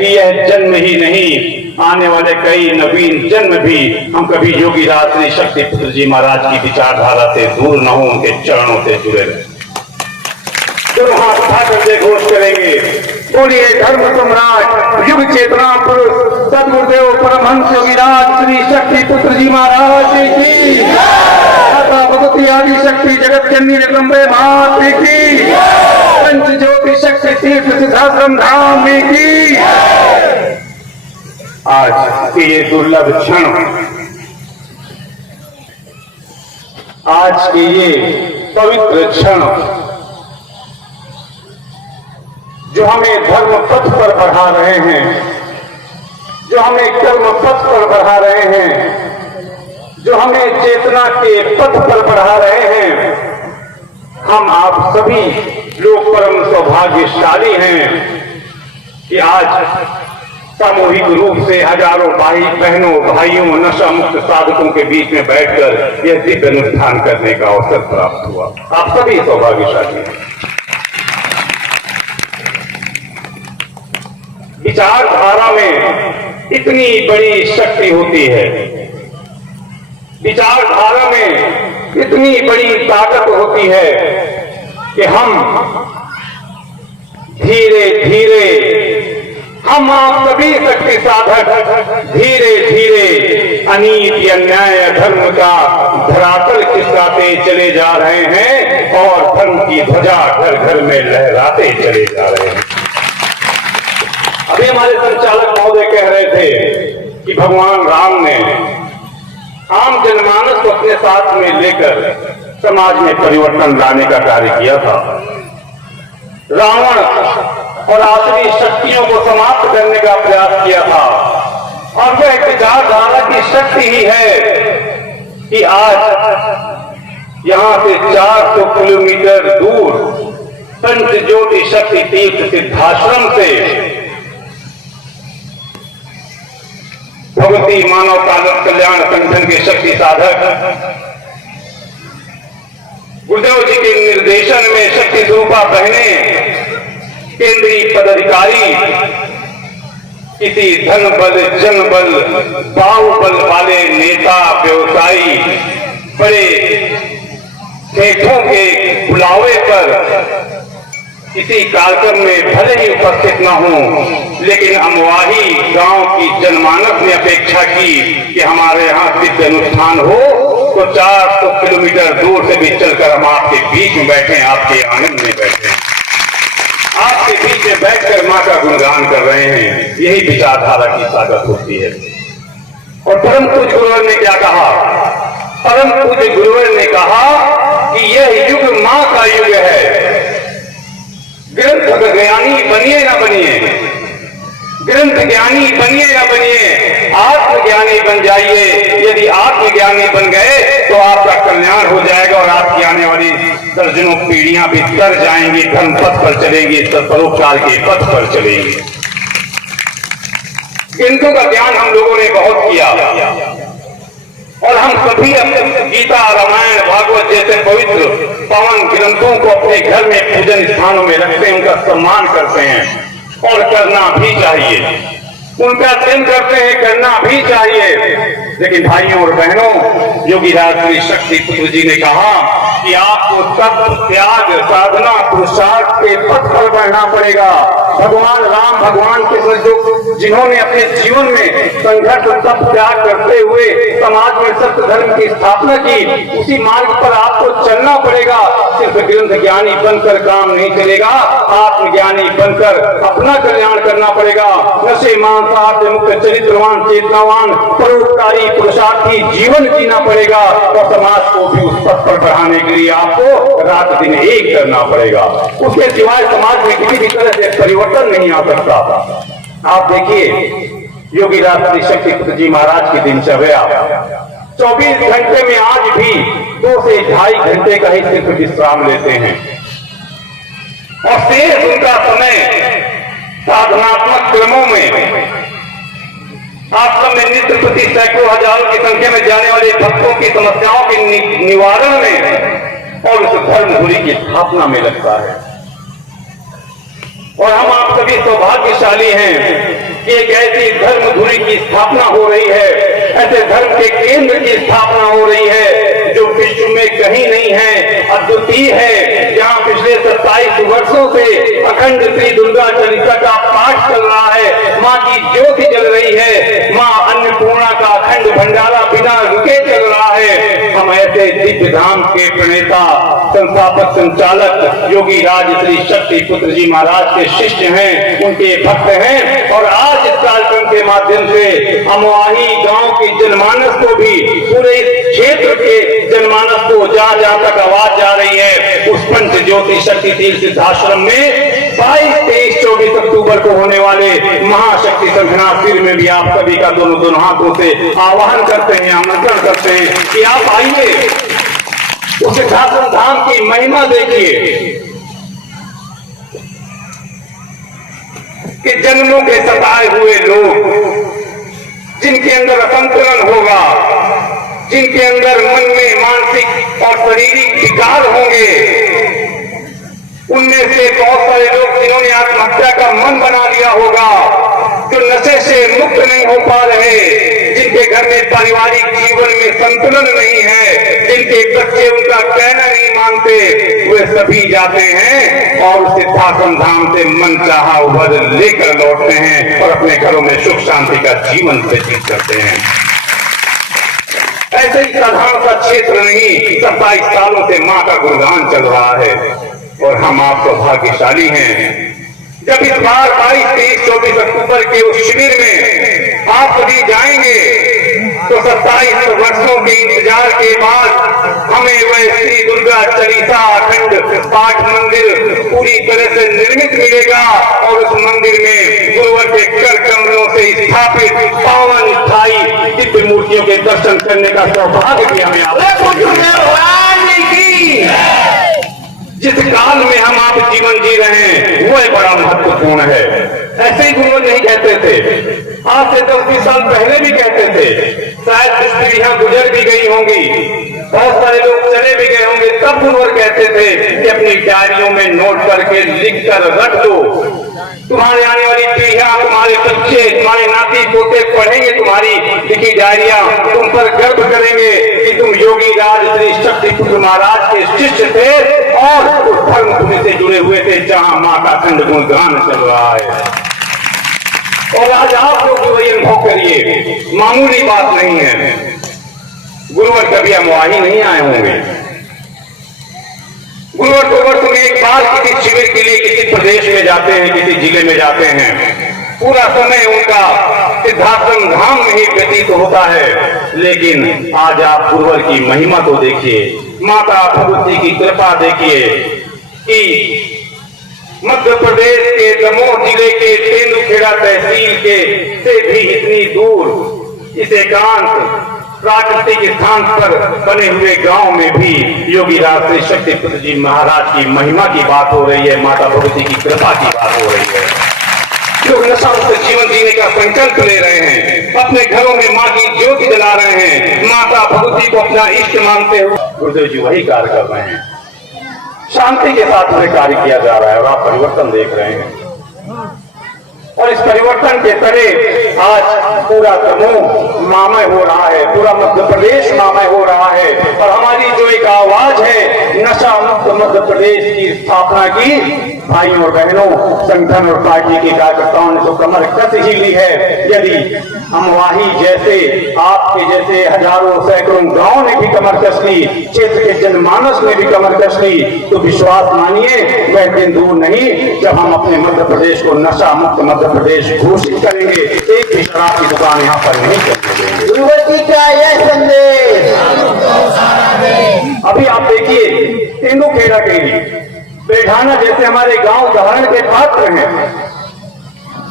कि यह जन्म ही नहीं, आने वाले कई नवीन जन्म भी हम कभी योगी राज श्री शक्ति पुत्र जी महाराज की विचारधारा से दूर न हो, उनके चरणों से जुड़े रहे। तो हाथ उठाकर जय घोष करेंगे, बोलिए धर्म सम्राट युग चेतना पुरुष सदगुरुदेव परमहंस योगी राज श्री शक्ति पुत्र जी महाराज की, माता भगवती आदि शक्ति जगत जननी जगदम्बे माता की, पंच ज्योति शक्ति तीर्थ सिद्धाश्रम धाम की। आज के ये दुर्लभ क्षण, आज के ये पवित्र क्षण जो हमें धर्म पथ पर बढ़ा रहे हैं, जो हमें कर्म पथ पर बढ़ा रहे हैं, जो हमें चेतना के पथ पर बढ़ा रहे हैं, हम आप सभी लोग परम सौभाग्यशाली हैं कि आज सामूहिक रूप से हजारों भाई बहनों भाइयों नशा मुक्त साधकों के बीच में बैठकर यह दिव्य अनुष्ठान करने का अवसर प्राप्त हुआ। आप सभी सौभाग्यशाली हैं। विचारधारा में इतनी बड़ी शक्ति होती है, विचारधारा में इतनी बड़ी ताकत होती है कि हम धीरे धीरे, हम आप सभी शक्ति साधक धीरे धीरे अनीति अन्याय धर्म का धरातल खिसकाते चले जा रहे हैं और धर्म की ध्वजा घर घर में लहराते चले जा रहे हैं। अभी हमारे संचालक महोदय कह रहे थे कि भगवान राम ने आम जनमानस को अपने साथ में लेकर समाज में परिवर्तन लाने का कार्य किया था। रावण और आसुरी शक्तियों को समाप्त करने का प्रयास किया था और वह विचारधारा की शक्ति ही है कि आज यहां से 400 किलोमीटर दूर पंच ज्योति शक्ति तीर्थ सिद्धाश्रम से भगवती मानव कल्याण संगठन के शक्ति साधक गुरुदेव जी के निर्देशन में शक्ति स्वरूपा बहने, केंद्रीय पदाधिकारी, किसी धन बल जन बल बाहुबल वाले नेता व्यवसायी बड़े सेठों के बुलावे पर किसी कार्यक्रम में भले ही उपस्थित न हो, लेकिन अमवाही गांव की जनमानस ने अपेक्षा की कि हमारे यहाँ दिव्य अनुष्ठान हो तो 400 किलोमीटर दूर से भी चलकर हम आपके बीच में बैठे, आपके आनंद में बैठे, आपके बीच में बैठकर मां का गुणगान कर रहे हैं। यही विचारधारा की ताकत होती है। और परम पूज्य गुरुवर ने क्या कहा? परम पूज्य गुरुवर ने कहा कि यह युग मां का युग है। ग्रंथ ज्ञानी बनिए ना बनिए, ग्रंथ ज्ञानी बनिए ना बनिए, आत्मज्ञानी बन जाइए। यदि आत्मज्ञानी बन गए तो आपका कल्याण हो जाएगा और आपकी आने वाली दर्जनों पीढ़ियां भी तर जाएंगी, धर्म पथ पर चलेंगी, परोपकार के पथ पर चलेंगी। ग्रंथों का ज्ञान हम लोगों ने बहुत किया और हम सभी अपने गीता, रामायण, भागवत जैसे पवित्र पावन ग्रंथों को अपने घर में पूजन स्थानों में रखते हैं, उनका सम्मान करते हैं और करना भी चाहिए। उनका चिंतन करते हैं, करना भी चाहिए। लेकिन भाइयों और बहनों, योगी राज श्री शक्ति पुत्र जी ने कहा कि आपको तप, त्याग, साधना, पुरुषार्थ के पथ पर बढ़ना पड़ेगा। भगवान राम, भगवान कृष्ण जो जिन्होंने अपने जीवन में संघर्ष, तप, त्याग करते हुए समाज में सत्य धर्म की स्थापना की, उसी मार्ग पर आपको चलना पड़ेगा। सिर्फ ग्रंथ ज्ञानी बनकर काम नहीं चलेगा, आत्मज्ञानी बनकर अपना कल्याण करना पड़ेगा। नशे, मांसाहार से मुक्त, चरित्रवान, चेतनावान, परोपकारी, पुरुषार्थी जीवन जीना पड़ेगा और समाज को भी उस पथ पर बढ़ाने के लिए आपको रात दिन एक करना पड़ेगा। उसके सिवाय समाज में किसी भी तरह से परिवर्तन नहीं आ सकता। आप देखिए योगी राज श्री शक्ति पुत्र जी महाराज की दिनचर्या 24 घंटे में आज भी 2 से 2.5 घंटे का ही सिर्फ विश्राम लेते हैं और शेष उनका समय साधनात्मक क्रमों में आश्रम में नित्य प्रति सैकड़ों हजारों की संख्या में जाने वाले भक्तों की समस्याओं के निवारण में और उस धर्मधुरी की स्थापना में लगता है। और हम आप सभी सौभाग्यशाली हैं कि एक ऐसी धर्म धुरी की स्थापना हो रही है, ऐसे धर्म के केंद्र की स्थापना हो रही है जो विश्व में कहीं नहीं है, अद्वितीय है, जहाँ पिछले 27 वर्षों से अखंड श्री दुर्गा चरित्र का पाठ चल रहा है, माँ की ज्योति जल रही है, माँ अन्नपूर्णा का अखंड भंडारा बिना रुके चल रहा है। हम ऐसे दिव्य धाम के प्रणेता, संस्थापक, संचालक योगी राज श्री शक्ति पुत्र जी महाराज के शिष्य हैं, उनके भक्त हैं। और आज इस कार्यक्रम के माध्यम से अमवाही गांव के जनमानस को भी, पूरे क्षेत्र के जनमानस को जहां जहां तक आवाज जा रही है, उस पंच ज्योति शक्ति तीर्थ सिद्धाश्रम में 22, 23, 24 अक्टूबर को होने वाले महाशक्ति संघना शिविर में भी आप सभी का दोनों हाथों से आह्वान करते हैं, आमंत्रण करते हैं कि आप आइए, उस सिद्धाश्रम धाम की महिमा देखिए कि जन्मों के सताए हुए लोग, जिनके अंदर असंतुलन होगा, जिनके अंदर मन में मानसिक और शारीरिक विकार होंगे, उनमें से बहुत सारे लोग जिन्होंने आत्महत्या का मन बना लिया होगा, जो नशे से मुक्त नहीं हो पा रहे, जिनके घर में पारिवारिक जीवन में संतुलन नहीं है, जिनके बच्चे उनका कहना नहीं मानते, वे सभी जाते हैं और सिद्धाश्रम धाम से मन चाहा वर लेकर लौटते हैं और अपने घरों में सुख शांति का जीवन व्यतीत करते हैं। ऐसे ही साधारण सा क्षेत्र नहीं, 27 सालों से माँ का गुणगान चल रहा है और हम आप तो भाग्यशाली हैं। जब इस बार 22, 23, 24 अक्टूबर के उस शिविर में आप सभी जाएंगे तो 27 वर्षों के इंतजार के बाद हमें वह श्री दुर्गा चालीसा अखंड पाठ मंदिर पूरी तरह से निर्मित मिलेगा और उस मंदिर में गुरुवर के कर कमलों से स्थापित पावन स्थायी दिव्य मूर्तियों के दर्शन करने का सौभाग्य भी हमें जिस काल में हम आप जीवन जी रहे हैं वह बड़ा महत्वपूर्ण है। ऐसे ही गुरुवर नहीं कहते थे, आज से 10-20 साल पहले भी कहते थे, शायद कुछ पीढ़ियां गुजर भी गई होंगी, बहुत सारे लोग चले भी गए होंगे, तब गुरुवर कहते थे कि अपनी डायरियों में नोट करके लिख कर रख दो, तुम्हारे आने वाली पीढ़ियां, तुम्हारे बच्चे, तुम्हारे नाती पोते पढ़ेंगे तुम्हारी लिखी डायरियां, तुम पर गर्व करेंगे कि तुम योगी राज श्री शक्ति पुत्र महाराज के शिष्य थे और उस धर्म भूमि से जुड़े हुए थे जहां मां का अखंड गुणगान चल रहा है। और आज आप लोग जो ये अनुभव करिए, मामूली बात नहीं है। गुरुवर कभी अमवाही नहीं आए होंगे, गुरुवर तो वर्ष में एक बार किसी शिविर के लिए किसी प्रदेश में जाते हैं, किसी जिले में जाते हैं, पूरा समय उनका सिद्धाश्रम धाम में ही व्यतीत होता है। लेकिन आज आप गुरुवर की महिमा तो देखिए, माता भगवती की कृपा देखिए कि मध्य प्रदेश के दमोह जिले के तेंदुखेड़ा तहसील के से भी इतनी दूर इस एकांत प्राकृतिक स्थान पर बने हुए गांव में भी योगी राज श्री शक्ति पुत्र जी महाराज की महिमा की बात हो रही है, माता भगवती की कृपा की बात हो रही है। लोग नशा मुक्त जीवन जीने का संकल्प ले रहे हैं, अपने घरों में माँ की ज्योति जला रहे हैं, माता भगवती को अपना इष्ट मानते हुए गुरुदेव जी वही कार्य कर रहे हैं। शांति के साथ में कार्य किया जा रहा है और आप परिवर्तन देख रहे हैं। और इस परिवर्तन के तले आज पूरा दमोह मामय हो रहा है, पूरा मध्य प्रदेश मामय हो रहा है। और हमारी जो एक आवाज है नशा मुक्त मध्य प्रदेश की स्थापना की, भाइयों और बहनों, संगठन और पार्टी के कार्यकर्ताओं ने तो कमर कस ही ली है। यदि अमवाही जैसे, आपके जैसे हजारों सैकड़ों गांव ने भी कमर कस ली, क्षेत्र के जनमानस ने भी कमर कस ली, तो विश्वास मानिए वह दिन दूर नहीं जब हम अपने मध्य प्रदेश को नशा मुक्त मध्य प्रदेश घोषित करेंगे। एक भी शराब की दुकान यहाँ पर नहीं करने देंगे। गुरुवर जी का यह संदेश। अभी आप देखिए तेंदुखेड़ा के लिए बेढाना जैसे हमारे गांव उदाहरण के पात्र हैं,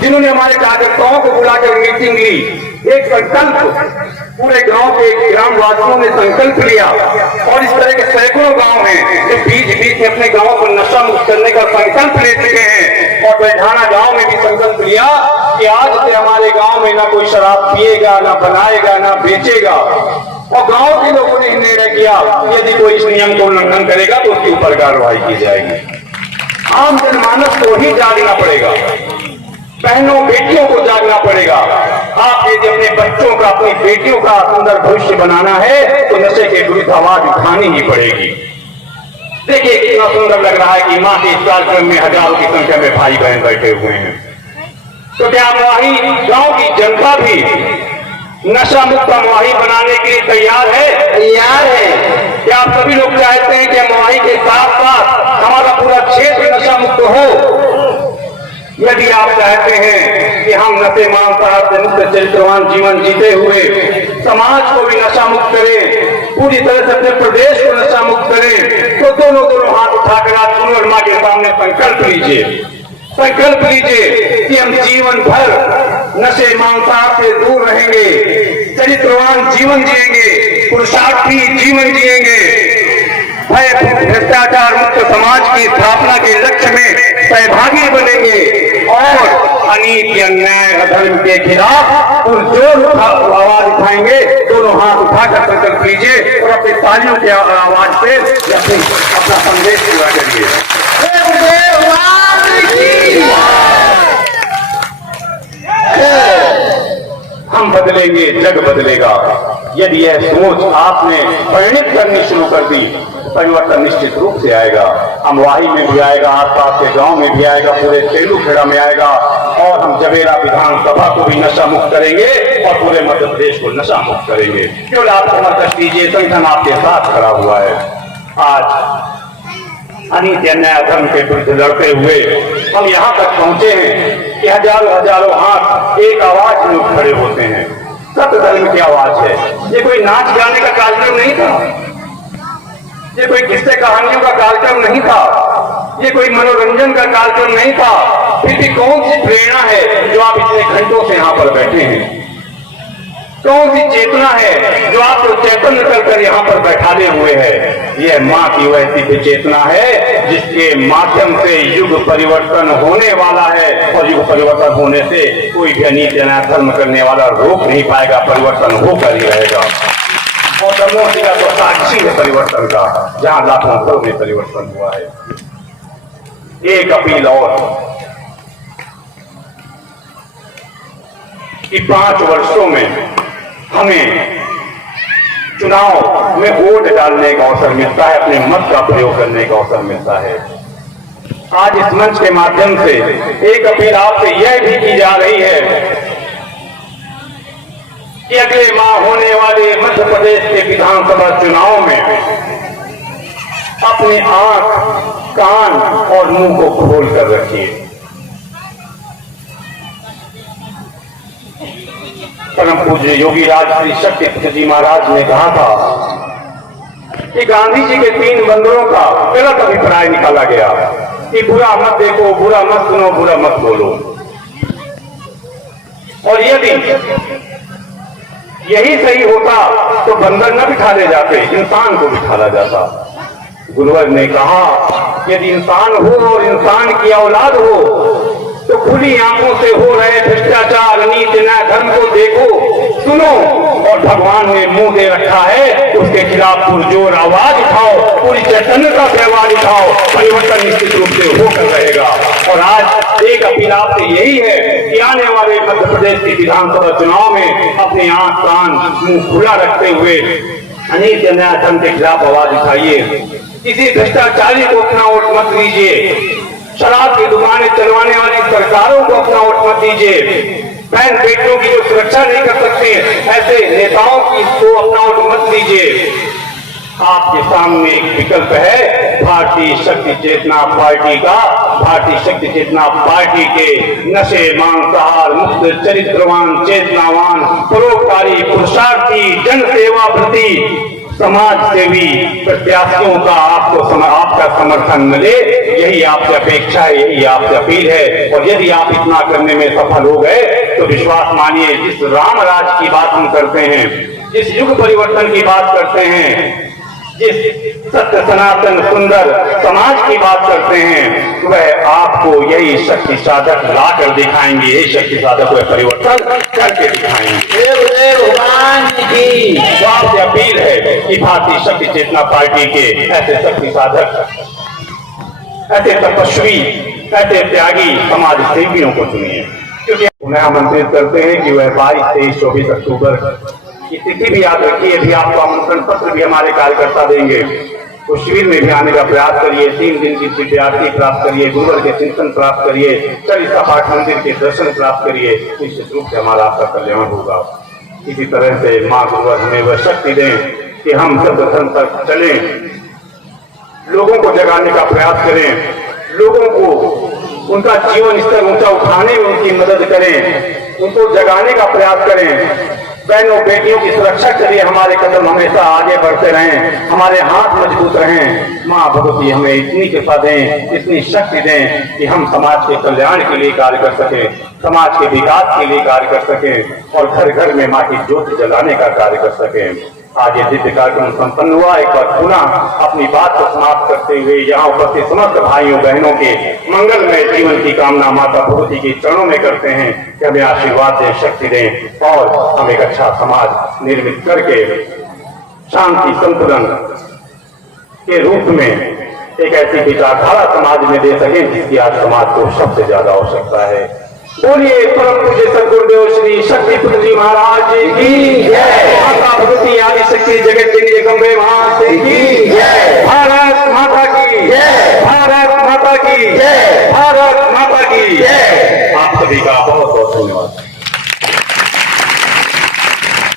जिन्होंने हमारे कार्यकर्ताओं को बुलाकर मीटिंग ली, एक संकल्प पूरे गांव के ग्रामवासियों ने संकल्प लिया। और इस तरह के सैकड़ों गांव हैं जो बीच बीच में अपने गांवों को नशा मुक्त करने का संकल्प ले चुके हैं। और बेढाना गांव में भी संकल्प लिया कि आज से हमारे गांव में ना कोई शराब पिएगा, ना बनाएगा, ना बेचेगा। और गांव के लोगों ने निर्णय किया यदि कोई इस नियम को उल्लंघन करेगा तो उसके ऊपर कार्रवाई की जाएगी। आम जनमानस को ही जागना पड़ेगा, बहनों बेटियों को जागना अपनी बेटियों का सुंदर भविष्य बनाना है तो नशे के विरुद्ध आवाज उठानी ही पड़ेगी। देखिए कितना सुंदर लग रहा है कि माँ के इस कार्यक्रम में हजारों की संख्या में भाई बहन बैठे हुए हैं। तो क्या मोहाही गांव की जनता भी नशा मुक्त मोहाही बनाने के लिए तैयार है? तैयार है। क्या आप सभी लोग चाहते हैं कि मोहाही के साथ साथ हमारा पूरा क्षेत्र नशा मुक्त हो? यदि आप चाहते हैं कि हम नशे मांसाहार से मुक्त चरित्रवान जीवन जीते हुए समाज को भी नशा मुक्त करें, पूरी तरह से अपने प्रदेश को नशा मुक्त करें, तो दोनों हाथ उठाकर आज मनोरमा के सामने संकल्प लीजिए। संकल्प लीजिए कि हम जीवन भर नशे मांसाहार से दूर रहेंगे, चरित्रवान जीवन जिएंगे, पुरुषार्थी जीवन जिएंगे, भ्रष्टाचार मुक्त समाज की स्थापना के लक्ष्य में सहभागी बनेंगे और अनीति अन्याय अधर्म के खिलाफ पुरजोर आवाज उठाएंगे। दोनों हाथ उठाकर संकल्प लीजिए और अपनी तालियों की आवाज से अपना संदेश पूरा करिए। हम बदलेंगे, जग बदलेगा। यदि यह सोच आपने परिणित करनी शुरू कर दी, परिवर्तन निश्चित रूप से आएगा। अमवाही में भी आएगा, आसपास के गांव में भी आएगा, पूरे तेलुखेड़ा में आएगा और हम जबेरा विधानसभा को भी नशा मुक्त करेंगे और पूरे मध्य प्रदेश को नशा मुक्त करेंगे। केवल आप समर्थन कीजिए, संगठन आपके साथ खड़ा हुआ है। आज अनीति अन्याय धर्म के विरुद्ध लड़ते हुए हम यहाँ तक पहुंचे हैं कि हजारों हाथ एक आवाज में खड़े होते हैं। सत्य धर्म की आवाज है। ये कोई नाच गाने का कार्यक्रम नहीं था, ये कोई किस्से कहानियों का कार्यक्रम नहीं था, ये कोई मनोरंजन का कार्यक्रम नहीं था। फिर भी कौन सी प्रेरणा है जो आप इतने घंटों से यहाँ पर बैठे हैं? कौन सी चेतना है जो आपको चैतन्य कर यहाँ पर बैठाले हुए है? यह माँ की वह दिव्य चेतना है जिसके माध्यम से युग परिवर्तन होने वाला है और युग परिवर्तन होने से कोई भी अनीति अन्याय धर्म करने वाला रोक नहीं पाएगा, परिवर्तन होकर ही रहेगा। और धर्मों का तो साक्षी है परिवर्तन का, जहां लाखों घरों में परिवर्तन हुआ है। एक अपील और कि 5 वर्षों में हमें चुनाव में वोट डालने का अवसर मिलता है, अपने मत का प्रयोग करने का अवसर मिलता है। आज इस मंच के माध्यम से एक अपील आपसे यह भी की जा रही है कि अगले माह होने वाले मध्य प्रदेश के विधानसभा चुनाव में अपने आंख, कान और मुंह को खोल कर रखिए। परम पूज्य योगी राज श्री शक्ति जी महाराज ने कहा था कि गांधी जी के 3 बंदरों का गलत अभिप्राय निकाला गया कि बुरा मत देखो, बुरा मत सुनो, बुरा मत बोलो। और यदि यही सही होता तो बंदर न बिठाले जाते, इंसान को बिठाला जाता। गुरुवर ने कहा यदि इंसान हो और इंसान की औलाद हो तो खुली आंखों से हो रहे भ्रष्टाचार, अनीति अन्याय धर्म को देखो, सुनो और भगवान ने मुंह दे रखा है उसके खिलाफ पुरजोर आवाज उठाओ, पूरी चैतन्यता से आवाज उठाओ, परिवर्तन निश्चित रूप से होकर रहेगा। और आज एक अपील आपसे यही है कि आने वाले मध्य प्रदेश के विधानसभा चुनाव में अपने आंख, कान, मुंह खुला रखते हुए अनीति अन्याय धर्म के खिलाफ आवाज उठाइए। किसी भ्रष्टाचारी को अपना वोट मत दीजिए, शराब की दुकानें चलवाने वाली सरकारों को अपना वोट मत दीजिए, बहन बेटियों की जो सुरक्षा नहीं कर सकते ऐसे नेताओं की को अपना वोट मत दीजिए। आपके सामने एक विकल्प है भारतीय शक्ति चेतना पार्टी का। भारतीय शक्ति चेतना पार्टी के नशे मांसाहार मुक्त चरित्रवान चेतनावान परोपकारी पुरुषार्थी जन सेवा प्रति समाज सेवी प्रत्याशियों का आपका समर्थन मिले, यही आपसे अपेक्षा है, यही आपसे अपील है। और यदि आप इतना करने में सफल हो गए तो विश्वास मानिए, जिस राम राज की बात हम करते हैं, जिस युग परिवर्तन की बात करते हैं, जिस सत्य सनातन सुंदर समाज की बात करते हैं, वह आपको यही शक्ति साधक लाकर दिखाएंगे, यही शक्ति साधक वह परिवर्तन करके दिखाएंगे। भगवान की तो आपसे अपील है कि भारतीय शक्ति चेतना पार्टी के ऐसे शक्ति साधक, ऐसे तपस्वी, ऐसे त्यागी समाज सेवियों को चुनिए, क्योंकि उन्हें आमंत्रित करते हैं कि वह 22, 23, 24 अक्टूबर की तिथि भी याद रखिए, भी आपको आमंत्रण पत्र भी हमारे कार्यकर्ता देंगे। तो शिविर में भी आने का प्रयास करिए, 3 दिन की दिव्य प्राप्त करिए, गुरुवर के चिंतन प्राप्त करिए, चालीसा पाठ मंदिर के दर्शन प्राप्त करिए, निश्चित रूप से हमारा आपका कल्याण होगा। इसी तरह से माँ गुरुवर हमें वह शक्ति दें कि हम सब धर्म पर चलें, लोगों को जगाने का प्रयास करें, लोगों को उनका जीवन स्तर ऊंचा उठाने में उनकी मदद करें, उनको जगाने का प्रयास करें। बहनों बेटियों की सुरक्षा के लिए हमारे कदम हमेशा आगे बढ़ते रहें, हमारे हाथ मजबूत रहें। माँ भगवती हमें इतनी कृपा दें, इतनी शक्ति दें कि हम समाज के कल्याण के लिए कार्य कर सकें, समाज के विकास के लिए कार्य कर सकें और घर घर में माँ की ज्योति जलाने का कार्य कर सकें। आज ये दिव्य कार्यक्रम संपन्न हुआ। एक बार पुनः अपनी बात को समाप्त करते हुए यहाँ उपस्थित समस्त भाइयों बहनों के मंगलमय जीवन की कामना माता भगवती के चरणों में करते हैं कि हमें आशीर्वाद दें, शक्ति दें और हम एक अच्छा समाज निर्मित करके शांति संतुलन के रूप में एक ऐसी विचारधारा समाज में दे सकें जिसकी आज समाज को सबसे ज्यादा आवश्यकता है। बोलिए परम पूज्य सद्गुरुदेव श्री शक्तिपुत्र जी महाराज की जय। माता भगवती आदि शक्ति जगत जननी जगदम्बे माता की जय। भारत माता की जय। भारत माता की जय। भारत माता की जय। आप सभी का बहुत बहुत धन्यवाद।